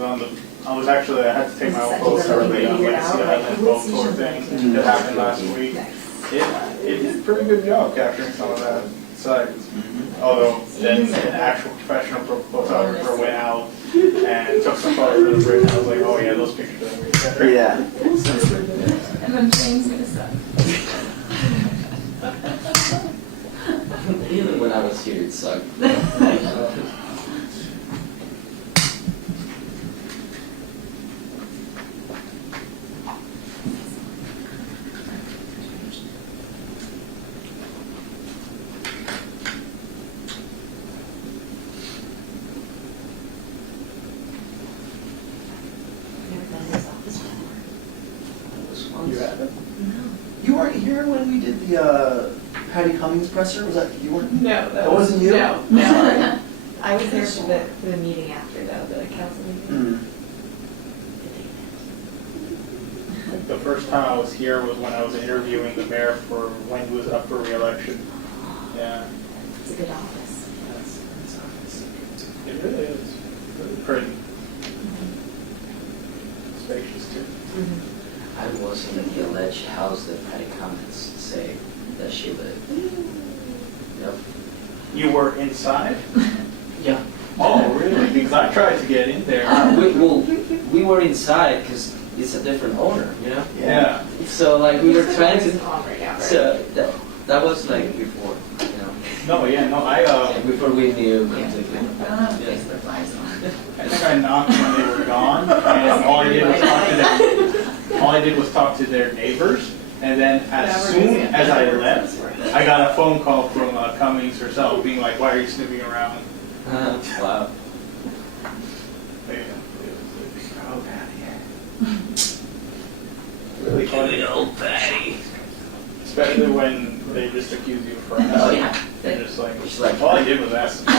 I had to take my own clothes to the Legacy Island boat tour thing that happened last week. It did a pretty good job capturing some of that sight. Although then an actual professional photographer went out and took some photos of the bridge. I was like, oh yeah, those pictures are really better. Yeah. And then James gonna stop. Even when I was here, it sucked. You haven't? No. You weren't here when we did the Patty Cummings presser? Was that you weren't? No, That wasn't you? No, no. I was there for the meeting after though, the council meeting. Like the first time I was here was when I was interviewing the mayor for when he was up for re-election. Yeah. It's a good office. It really is. Really pretty. Spacious too. I was in the alleged house that Patty Cummings say that she lived. Yep. You were inside? Yeah. Oh, really? Because I tried to get in there. We were inside because it's a different owner, you know? Yeah. So like we were trying It's to, on right now, right? so that was like before, you know? No, yeah, no, Before we knew Yeah. completely. Facebook Live's on. I think I knocked when they were gone, and all I did was talk to their neighbors, and then as soon as I left, I got a phone call from Cummings herself, being like, "Why are you snooping around?" Wow. Oh, Patty. Really funny. Good old Patty. Especially when they just accuse you for Oh yeah. They're just like, She's like, all I did was ask. Could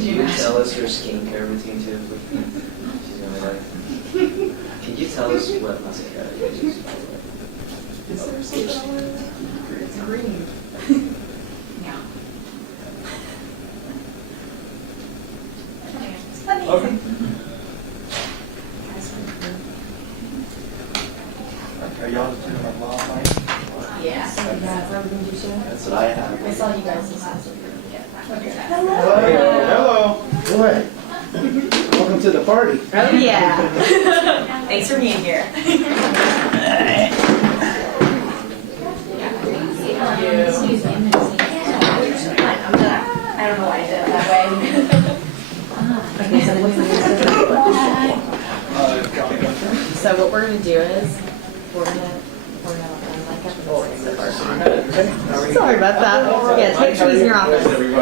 you Can you imagine? tell us your skincare routine too? She's gonna be like, can you tell us what mascara you use? Is there something on it? It's green. Yeah. Okay. Are y'all just doing a law fight? Yeah. That's what I have. I saw you guys this last week. Hello. Boy, welcome to the party. Oh, yeah. Thanks for being here. Excuse me, I'm gonna say. I don't know why I did it that way. So what we're gonna do is, we're gonna like up Sorry about that. Yeah, take trees in your office. Can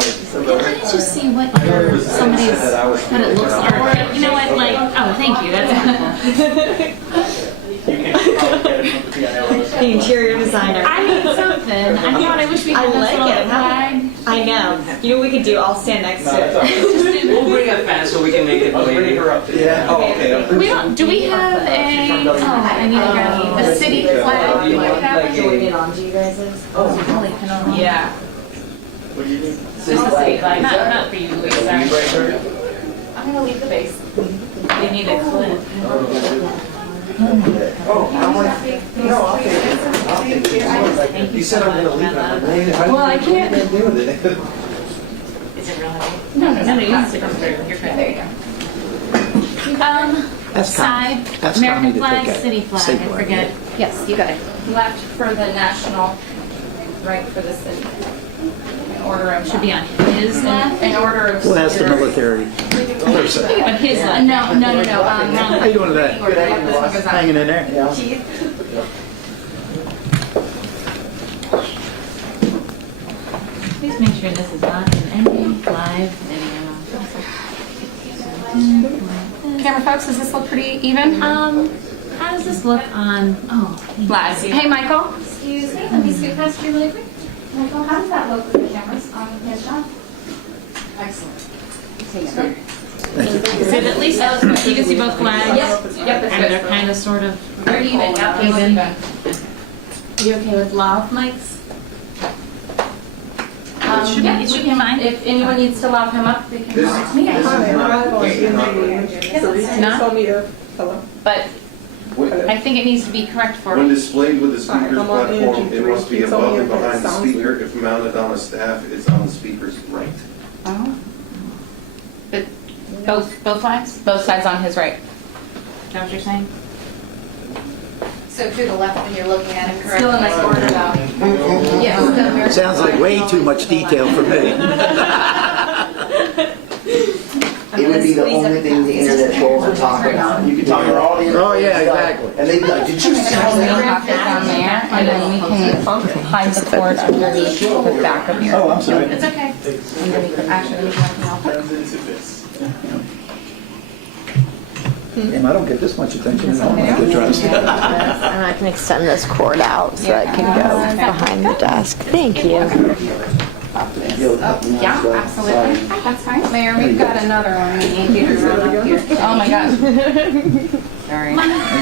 I just see what your somebody's what it looks like? Or you know what, like oh thank you, that's helpful. You can probably get it from the PILs. The interior designer. I need something. I thought I wish we had I this like little it. flag. I know. You know what we could do? I'll stand next No, to that's all it. right. We'll bring a fan so we can make it I was bringing her up. Yeah. Oh, okay. We don't do we have a oh I need to grab a city flag. Do we have Join in on to you guys's. Holy cannoli. Yeah. What do you do? Just a city flag. Not for you, Louise. Sorry. I'm gonna leave the base. We need a clip. Oh, I'm like, no, I'll take it. I'll take it. You said I'm gonna leave it. Well, I can't. What do with it? Is it real heavy? No, you have to come through. You're good. There you go. That's Side, that's American Tommy to flag, pick at. city flag, State I flag, forget. Yes, you got it. Left for the national, right for the city. In order of. Should be on his left. In order of. Well, that's the security. military person. But his left. No. How you doing today? Good, this one goes on. Hanging in there? Yeah. Keith? Please make sure this is not an ending live video. Camera folks, does this look pretty even? How does this look on? Oh, Live. Hey, Michael. Excuse me, let me scoot past you really quick. Michael, how does that look with the cameras on the headshot? Excellent. is it at least you can see both flags? Yep, that's And they're good. kind of sort of. Very even. Yep, they look Even. even. You okay with lav mics? It should be fine. If anyone needs to lock him up, they can This- talk to me. this is Hi, not- I'm on this is not- CNBC. You not? told me to, hello. But When I think it needs to be correct for when displayed with the Hi, speaker's I'm on platform, Energy it must be 3. above and It's only behind the if it speaker. If mounted on a staff, it's on the speaker's right. Oh. But both sides? Both sides on his right. Is that what you're saying? So to the left when you're looking at it correctly. Still in this order though. Yes. Sounds like way too much detail for me. It would be the only thing the internet trolls would talk about. You could tell your audience. Oh, yeah, exactly. And they'd be like, did you see how We that? have it down there, and then we can hide the cord underneath the back of your. Oh, I'm sorry. It's okay. And then we can actually, we can open it up. Turns into this. Damn, I don't get this much attention at all. I get dressed. And I can extend this cord out so that it can go behind the desk. Thank you. Yeah, absolutely. That's fine. Mayor, we've got another one we need you to run up here. Oh my gosh. Sorry.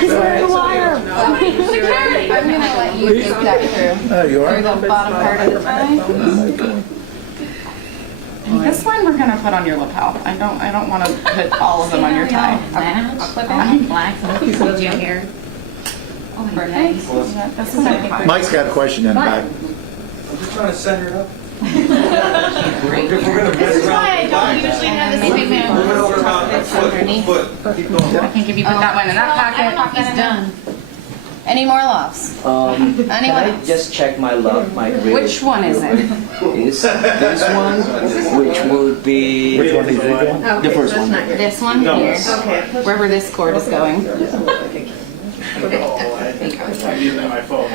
He's wearing a wire. I'm gonna let you take that through. Oh, you Through are? the bottom part of the tie. Okay. And this one we're gonna put on your lapel. I don't wanna put all of them on your tie. I'll clip it. Black, so did you hear? Oh, Perfect. This is, I think, Mike's got a question in the back. I'm just trying to send her up. This is why I don't usually have this big man. Over about a foot. Keep going. I think if you put that one in that pocket. He's done. Any more loves? Can Anyone I else? just check my love, my grade? Which one is it? Is this one, which would be Which one is it? the first one. This one here. Wherever this cord is going. I use it on my phone.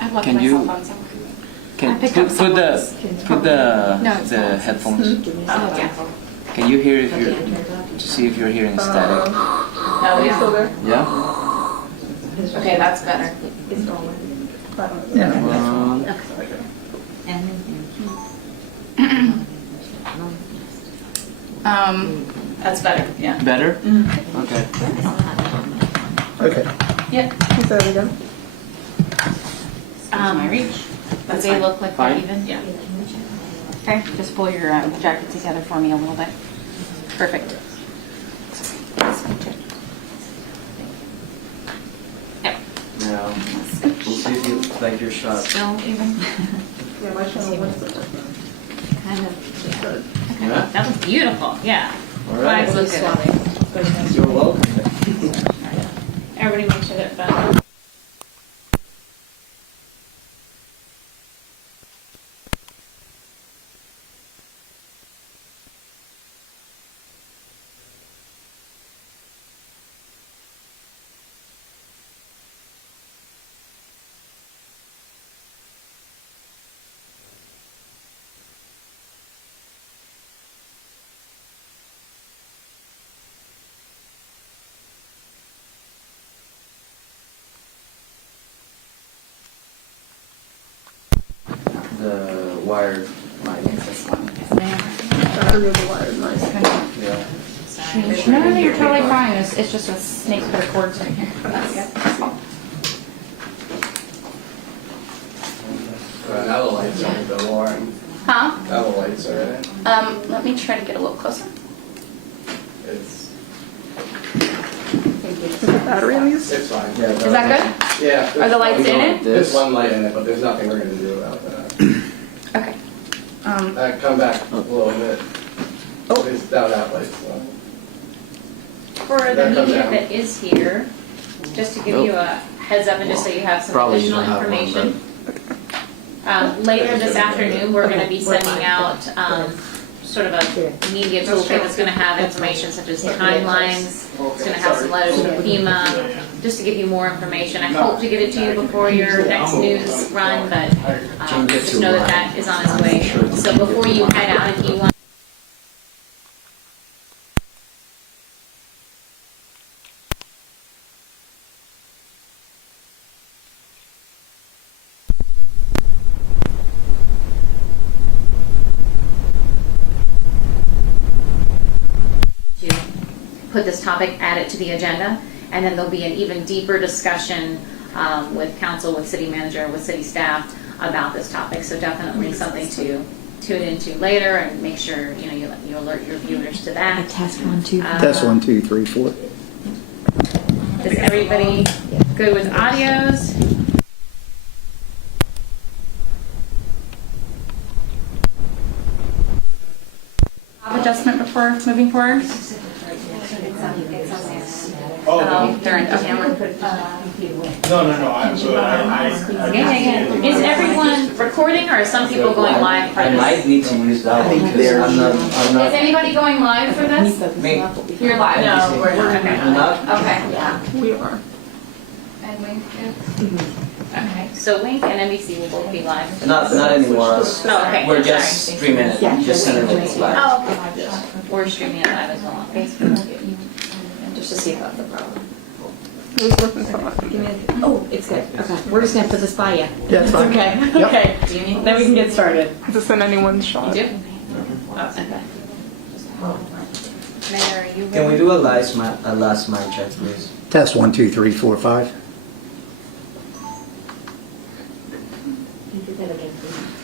I've left Can you- myself on some. Can I picked put, up someone's. the it's the not. headphones. Oh, yeah. Can you hear if you to see if you're hearing static? Oh, yeah. Still there? Yeah. Okay, that's better. That's better, yeah. Better. Okay. Okay. Yep. You said it again? My reach. Does they look like Fine. that even? Yeah. Okay, just pull your jacket together for me a little bit. Perfect. Yep. Now, we'll see if you like your shot. Still even? Yeah, my channel was Kind of. good. Yeah? That was beautiful, yeah. All right. Flags look good. You're welcome. Everybody make sure that fun. The wired mic. I remove the wire, nice. Yeah. No, you're totally fine. It's just a snake for the cords right here. That's all. Now the lights are the alarm. Huh? Now the lights are in it. Let me try to get a little closer. It's Is the battery in these? it's fine. Is that Yeah. Are the lights in it? There's one light in it, but there's nothing we're gonna do about that. good? Okay. Come back a little bit. Oh, it's down that light. So. For the That comes media down. that is here, just to give you a heads up and just so you have some Probably additional don't have one, information. Later this afternoon, we're gonna be sending out, sort of a media toolkit that's gonna have information such as timelines. It's gonna have some letters from FEMA, just to give you more information. I hope to get it to you before your next news run, but just know that that is on its way. So before you head out, if you want to put this topic, add it to the agenda, and then there'll be an even deeper discussion with council, with city manager, with city staff about this topic. So definitely something to tune into later and make sure, you alert your viewers to that. Test 1, 2, 3. Test 1, 2, 3, 4. Is everybody good with audios? Adjustment before moving forward? Oh, They're in, okay. no, I'm good. Yeah. Is everyone recording or are some people going live for I might this? need to use that one because I'm Is not. anybody going live for this? Me. You're live? No, we're not. I'm not. Okay. Yeah. We are. And Wink, Okay. So Wink and NBC will both be live. Not anymore. Oh, okay. We're I'm just sorry. streaming it. Just sending it live. Oh, okay. We're streaming it live as well on Facebook. Just to see if that's a problem. Who's looking for what? Oh, it's good. Okay. We're just gonna put this by you. Yeah, it's fine. Okay. Yep. Okay. Then we can get started. Is this in anyone's shot? You do? Okay. Mayor, are you ready? Can we do a last mic check, please? Test 1, 2, 3, 4, 5.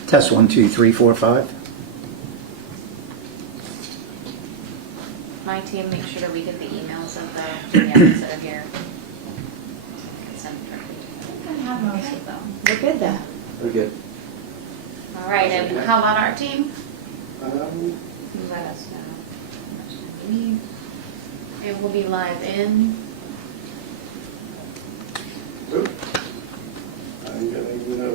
Test 1, 2, 3, 4, 5. My team, make sure that we get the emails of the emails that are here. Can send it directly to them. I have most of them. We're good though. We're good. All right, and how about our team? Um, You let us know how much time we need. It will be live in. I'm gonna know.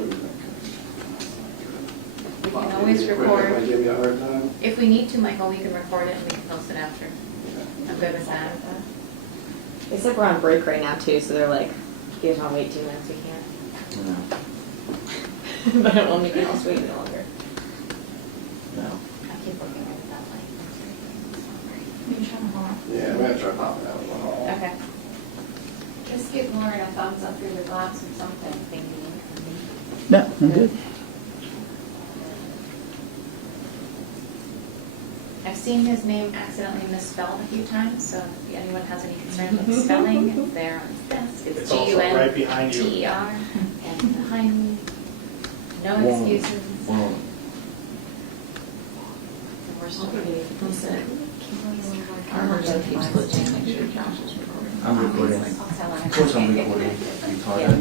We can always record. Give me a hard time. If we need to, Michael, we can record it and we can post it after. I'm good with that. They said we're on break right now too, so they're like, if you guys want to wait 2 minutes, we can't. No. But it won't make us wait any longer. No. I keep looking at that light. you trying to hold on? Yeah, I'm gonna try popping out of the hall. Okay. Just give Lauren a thumbs up through the glass or something. No, I'm good. I've seen his name accidentally misspelled a few times, so if anyone has any concern with the spelling, it's there on his desk. It's also right behind you. G-U-N-T-E-R, and behind me. No excuses. Well, We're still pretty. I'm recording. Of course I'm recording. Retarded.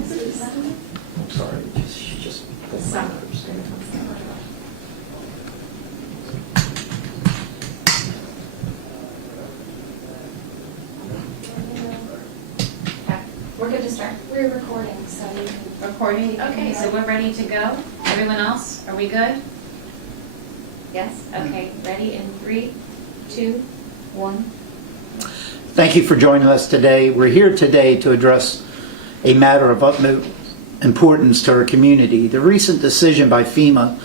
I'm sorry. Just. We're good to start. We're recording, so you can. Recording, okay, so we're ready to go. Everyone else, are we good? Yes, okay, ready in 3, 2, 1. Thank you for joining us today. We're here today to address a matter of utmost importance to our community. The recent decision by FEMA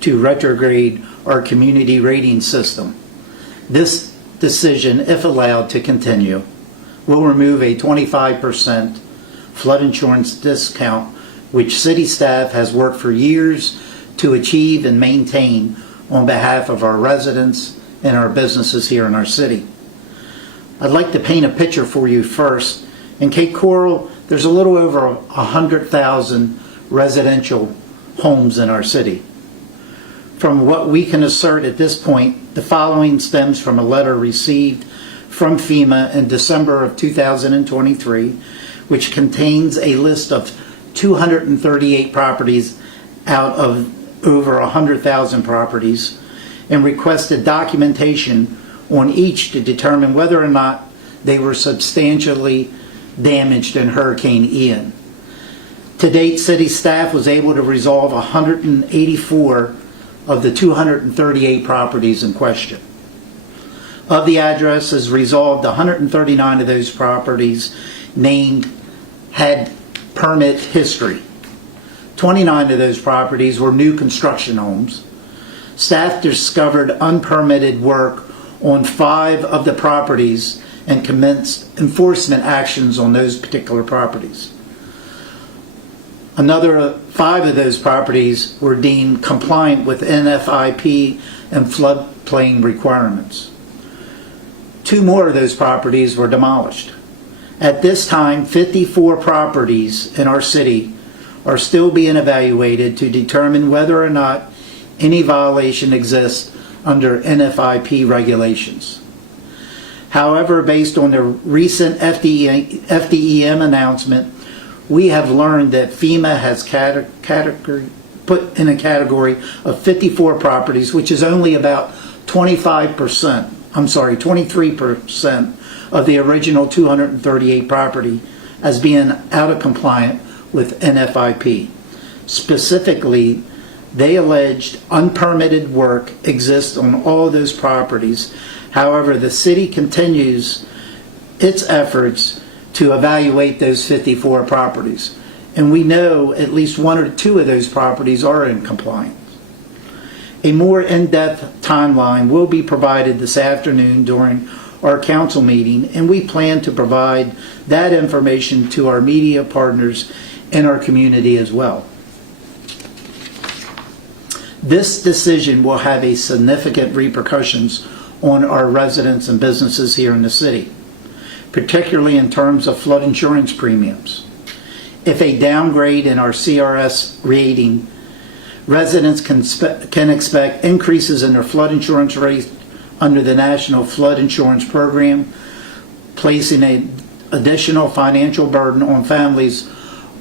to retrograde our community rating system. This decision, if allowed to continue, will remove a 25% flood insurance discount, which city staff has worked for years to achieve and maintain on behalf of our residents and our businesses here in our city. I'd like to paint a picture for you first. In Cape Coral, there's a little over 100,000 residential homes in our city. From what we can assert at this point, the following stems from a letter received from FEMA in December of 2023, which contains a list of 238 properties out of over 100,000 properties, and requested documentation on each to determine whether or not they were substantially damaged in Hurricane Ian. To date, city staff was able to resolve 184 of the 238 properties in question. Of the addresses resolved, 139 of those properties named had permit history. 29 of those properties were new construction homes. Staff discovered unpermitted work on 5 of the properties and commenced enforcement actions on those particular properties. Another 5 of those properties were deemed compliant with NFIP and floodplain requirements. 2 more of those properties were demolished. At this time, 54 properties in our city are still being evaluated to determine whether or not any violation exists under NFIP regulations. However, based on the recent FDEM announcement, we have learned that FEMA has put in a category of 54 properties, which is only about 23% of the original 238 property, as being out of compliance with NFIP. Specifically, they alleged unpermitted work exists on all those properties. However, the city continues its efforts to evaluate those 54 properties. And we know at least one or two of those properties are in compliance. A more in-depth timeline will be provided this afternoon during our council meeting, and we plan to provide that information to our media partners in our community as well. This decision will have a significant repercussions on our residents and businesses here in the city, particularly in terms of flood insurance premiums. If a downgrade in our CRS rating, residents can expect increases in their flood insurance rate under the National Flood Insurance Program, placing an additional financial burden on families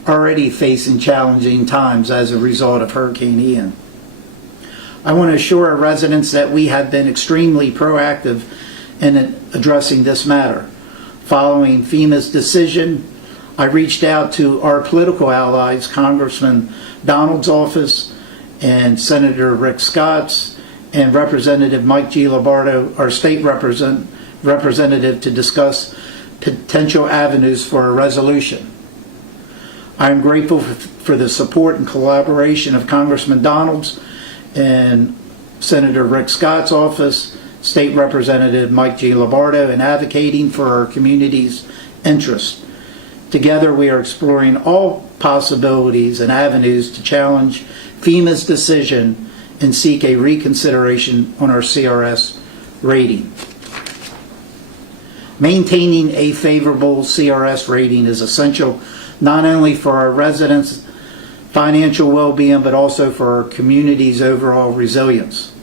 already facing challenging times as a result of Hurricane Ian. I want to assure our residents that we have been extremely proactive in addressing this matter. Following FEMA's decision, I reached out to our political allies, Congressman Donald's office and Senator Rick Scott's and Representative Mike G. Lombardo, our state representative, to discuss potential avenues for a resolution. I am grateful for the support and collaboration of Congressman Donald's and Senator Rick Scott's office, State Representative Mike G. Lombardo, in advocating for our community's interests. Together, we are exploring all possibilities and avenues to challenge FEMA's decision and seek a reconsideration on our CRS rating. Maintaining a favorable CRS rating is essential not only for our residents' financial well-being, but also for our community's overall resilience.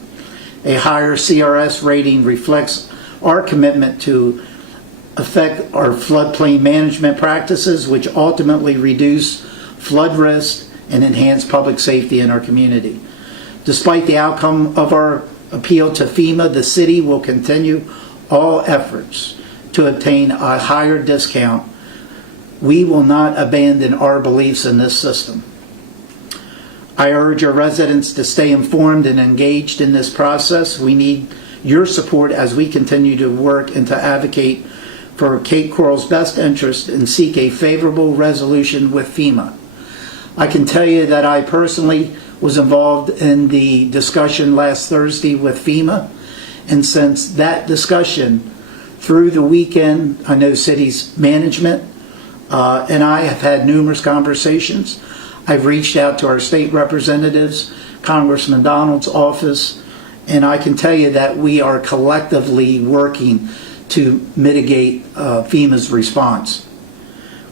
A higher CRS rating reflects our commitment to affect our floodplain management practices, which ultimately reduce flood risk and enhance public safety in our community. Despite the outcome of our appeal to FEMA, the city will continue all efforts to obtain a higher discount. We will not abandon our beliefs in this system. I urge our residents to stay informed and engaged in this process. We need your support as we continue to work and to advocate for Cape Coral's best interest and seek a favorable resolution with FEMA. I can tell you that I personally was involved in the discussion last Thursday with FEMA, and since that discussion through the weekend, I know city's management and I have had numerous conversations. I've reached out to our state representatives, Congressman Donald's office, and I can tell you that we are collectively working to mitigate FEMA's response.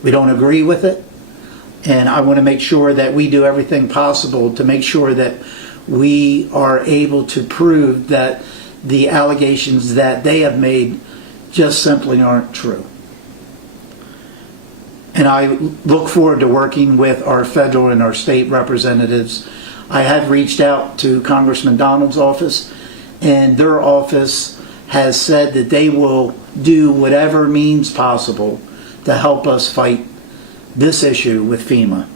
We don't agree with it, and I want to make sure that we do everything possible to make sure that we are able to prove that the allegations that they have made just simply aren't true. And I look forward to working with our federal and our state representatives. I have reached out to Congressman Donald's office, and their office has said that they will do whatever means possible to help us fight this issue with FEMA.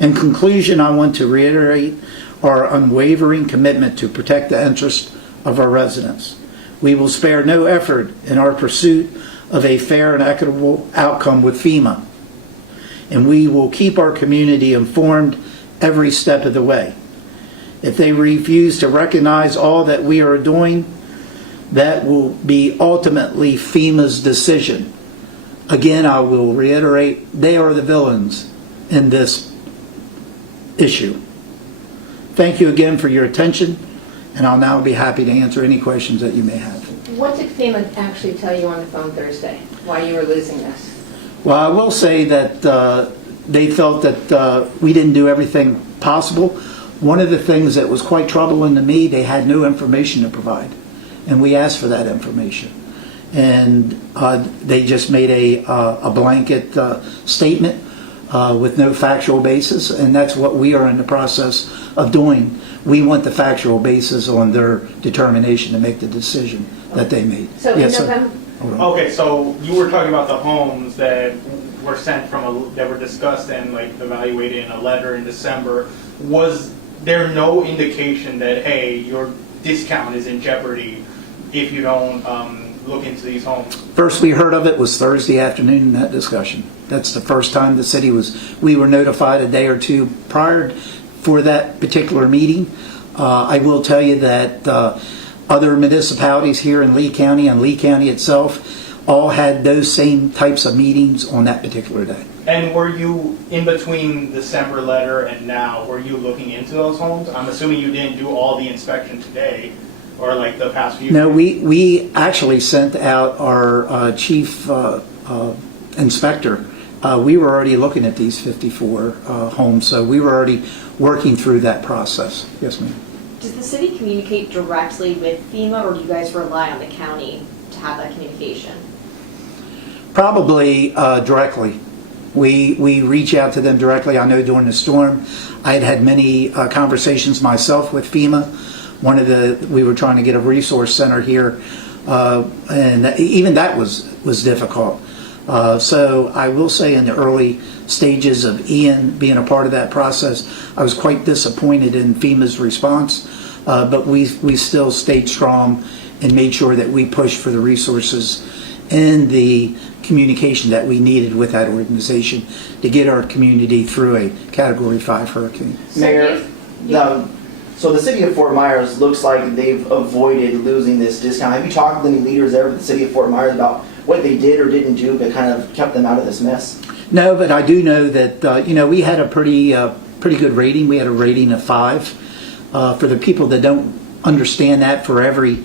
In conclusion, I want to reiterate our unwavering commitment to protect the interests of our residents. We will spare no effort in our pursuit of a fair and equitable outcome with FEMA, and we will keep our community informed every step of the way. If they refuse to recognize all that we are doing, that will be ultimately FEMA's decision. Again, I will reiterate, they are the villains in this issue. Thank you again for your attention, and I'll now be happy to answer any questions that you may have. What did FEMA actually tell you on the phone Thursday, why you were losing this? Well, I will say that they felt that we didn't do everything possible. One of the things that was quite troubling to me, they had no information to provide, and we asked for that information. And they just made a blanket statement with no factual basis, and that's what we are in the process of doing. We want the factual basis on their determination to make the decision that they made. So Yes, in sir. November, Okay, so you were talking about the homes that were sent that were discussed and like evaluated in a letter in December. Was there no indication that, hey, your discount is in jeopardy if you don't look into these homes? First we heard of it was Thursday afternoon in that discussion. That's the first time we were notified a day or two prior for that particular meeting. I will tell you that other municipalities here in Lee County and Lee County itself all had those same types of meetings on that particular day. And were you, in between the December letter and now, were you looking into those homes? I'm assuming you didn't do all the inspection today, or like the past few No, days. we actually sent out our chief inspector. We were already looking at these 54 homes, so we were already working through that process. Yes, ma'am. does the city communicate directly with FEMA, or do you guys rely on the county to have that communication? Probably directly. We reach out to them directly. I know during the storm, I had many conversations myself with FEMA. We were trying to get a resource center here, and even that was difficult. So I will say in the early stages of Ian being a part of that process, I was quite disappointed in FEMA's response, but we still stayed strong and made sure that we pushed for the resources and the communication that we needed with that organization to get our community through a Category 5 hurricane. Mayor, so the city of Fort Myers looks like they've avoided losing this discount. Have you talked with any leaders there with the city of Fort Myers about what they did or didn't do that kind of kept them out of this mess? No, but I do know that we had a pretty good rating. We had a rating of 5. For the people that don't understand that, for every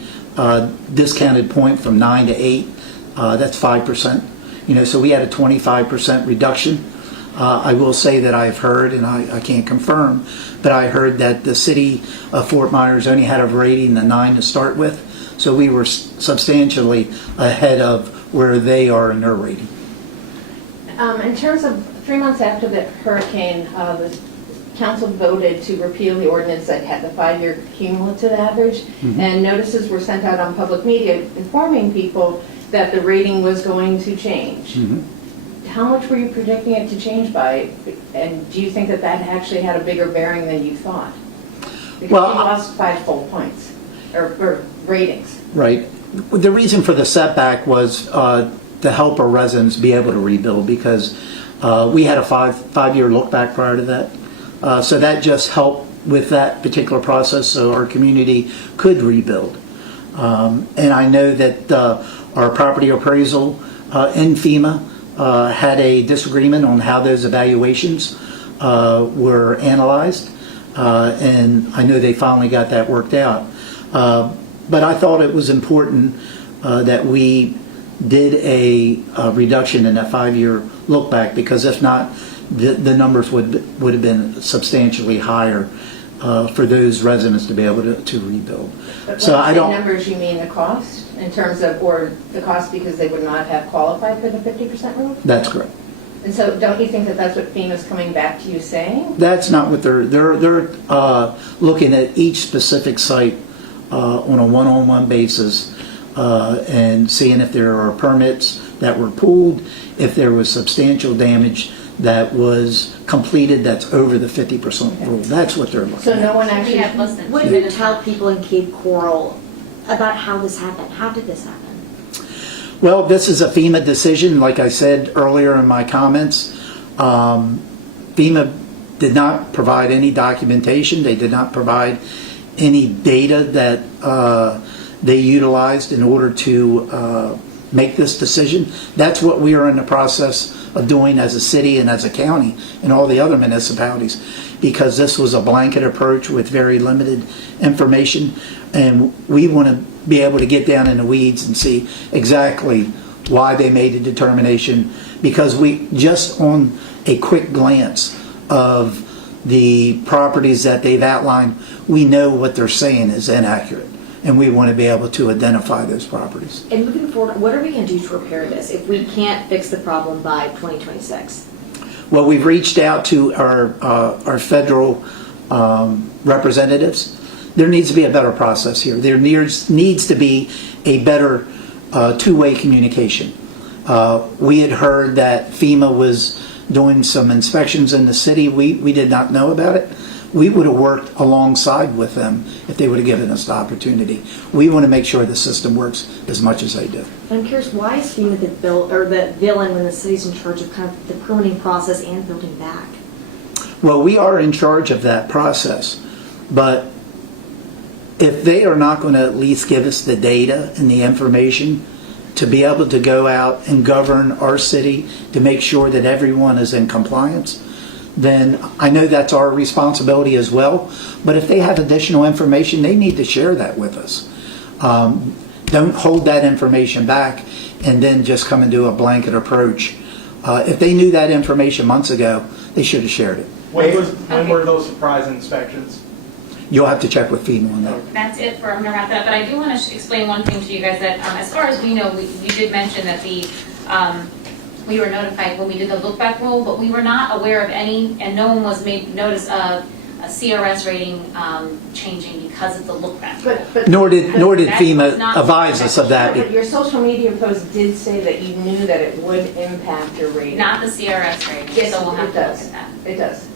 discounted point from 9 to 8, that's 5%. So we had a 25% reduction. I will say that I've heard, and I can't confirm, but I heard that the city of Fort Myers only had a rating of 9 to start with. So we were substantially ahead of where they are in their rating. In terms of 3 months after the hurricane, the council voted to repeal the ordinance that had the 5-year cumulative average, and notices were sent out on public media informing people that the rating was going to change. How much were you predicting it to change by, and do you think that that actually had a bigger bearing than you thought? Because Well, you lost 5 full points, or ratings. Right. The reason for the setback was to help our residents be able to rebuild, because we had a five-year look back prior to that. So that just helped with that particular process so our community could rebuild. And I know that our property appraisal in FEMA had a disagreement on how those evaluations were analyzed. And I know they finally got that worked out. But I thought it was important that we did a reduction in that 5-year look back, because if not, the numbers would have been substantially higher for those residents to be able to rebuild. But So I don't. Numbers, you mean the cost in terms of, or the cost because they would not have qualified for the 50% rule? That's correct. And so don't you think that that's what FEMA's coming back to you saying? That's not what they're looking at each specific site on a one-on-one basis and seeing if there are permits that were pulled, if there was substantial damage that was completed that's over the 50% rule. That's what they're looking at. So no one We actually, have less than What 2 do you minutes tell left. people in Cape Coral about how this happened? How did this happen? Well, this is a FEMA decision, like I said earlier in my comments. FEMA did not provide any documentation. They did not provide any data that they utilized in order to make this decision. That's what we are in the process of doing as a city and as a county and all the other municipalities, because this was a blanket approach with very limited information, and we want to be able to get down in the weeds and see exactly why they made the determination, because we just on a quick glance of the properties that they've outlined, we know what they're saying is inaccurate, and we want to be able to identify those properties. And moving forward, what are we gonna do to repair this if we can't fix the problem by 2026? Well, we've reached out to our federal representatives. There needs to be a better process here. There needs to be a better two-way communication. We had heard that FEMA was doing some inspections in the city. We did not know about it. We would have worked alongside with them if they would have given us the opportunity. We want to make sure the system works as much as they do. I'm curious, why is FEMA the villain when the city's in charge of kind of the permitting process and building back? Well, we are in charge of that process, but if they are not going to at least give us the data and the information to be able to go out and govern our city to make sure that everyone is in compliance, then I know that's our responsibility as well. But if they have additional information, they need to share that with us. Don't hold that information back and then just come and do a blanket approach. If they knew that information months ago, they should have shared it. When were those surprise inspections? You'll have to check with FEMA on that. That's it for, I'm gonna wrap that up, but I do want to explain one thing to you guys, that as far as we know, we did mention that we were notified when we did the look back rule, but we were not aware of any, and no one was made notice of a CRS rating changing because of the look back. Nor did That was FEMA not- advise us of that. But your social media post did say that you knew that it would impact your rating. Not the CRS rating, Yes, so we'll have it to look does. at that. It does.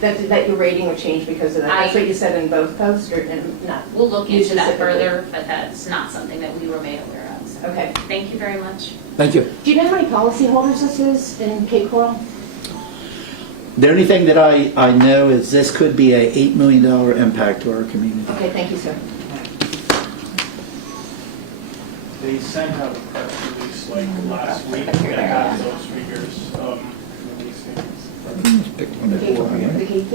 That your rating would change because of that. That's what you said in both posts, or not? We'll look You into that specifically. further, but that's not something that we were made aware of. So. Okay. Thank you very much. Thank you. Do you know how many policyholders this is in Cape Coral? The only thing that I know is this could be a $8 million impact to our community. Okay, thank you, sir. They sent out a press release like last week that had those figures releasing. The Cape